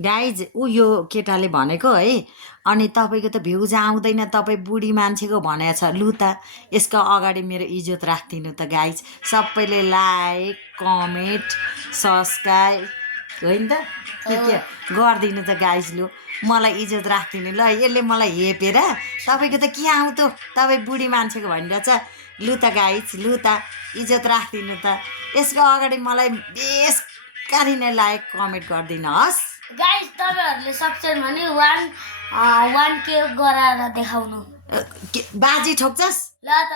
guys ऊ यो केटाले भनेको है अनि तपाईँको त भ्युज आउँदैन तपाईँ बुढी मान्छेको भनेको छ लु त यसको अगाडि मेरो इज्जत राखिदिनु त गाइज सबैले लाइक कमेन्ट सब्सक्राइब होइन त के गरिदिनु त गाइज लु मलाई इज्जत राखिदिनु ल यसले मलाई हेपेर तपाईँको त के आउँथ्यो तपाईँ बुढी मान्छेको भनिरहेछ लु त गाइज लु त इज्जत राखिदिनु त यसको अगाडि मलाई बेसकारी नै लाइक कमेन्ट गरिदिनुहोस् गाइस तपाईहरुले सक्छन् भने 1k गराएर देखाउनु बाजी ठोक्छस् ल त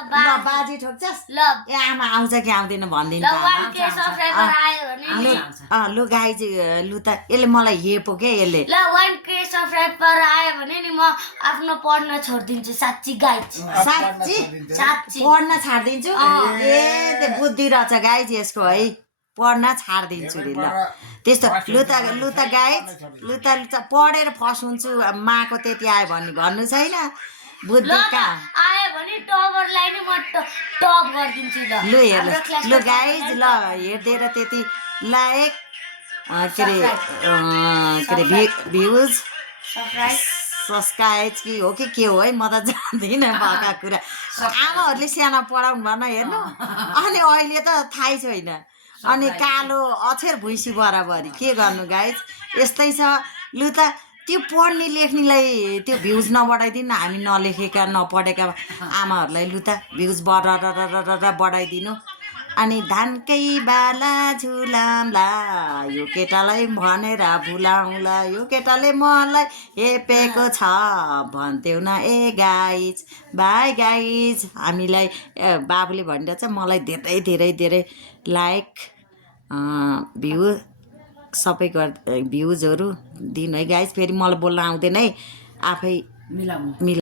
बाजी ठोक्छस् ल ए आमा आउँछ कि आउँदैन भनिदिनु ल 1k सब्स्क्राइबर आयो भने लु गाइज लु त यसले मलाई हेपो के यसले ल 1k सब्स्क्राइबर आयो भने नि म आफ्नो पढ्न छोड्दिन्छु साच्ची गाइज साच्ची साच्ची पढ्न छाड्दिन्छु ए त्यो बुद्धि रहेछ गाइज यसको है पढ्न छाड्दिन्छु रे ल त्यस्तो लु त गाइज लु त पढेर फस हुन्छु माको त्यति आयो भन्ने भन्नु छैन बुद्धि कहाँ आयो भने टपरलाई नि म टप गरिदिन्छु लु हेर्नु लु गाइज ल हेरिदिएर त्यति लाइक के अरे भ्युज सब्सक्राइब कि हो कि के हो है म त जान्दिनँ भएका कुरा आमाहरूले सानो पढाउनु भन हेर्नु अनि अहिले त थाहै छैन अनि कालो अक्षर भुइँसी बराबरी के गर्नु गाइज यस्तै छ लु त त्यो पढ्ने लेख्नेलाई त्यो भ्युज नबढाइदिनु हामी नलेखेका नपढेका आमाहरूलाई लु त भ्युज बढाइदिनु अनि धानकै बाला झुलाम्ला यो केटालाई भनेर भुलाउँला यो केटाले मलाई हेपेको छ भन्थ्यौ न ए गाइज बाई गाइज हामीलाई बाबुले भनिरहेछ मलाई धेरै धेरै धेरै लाइक भ्यू सबै भ्युजहरू दिनु है गाइज फेरि मलाई बोल्न आउँदैन है आफै मिलाउनु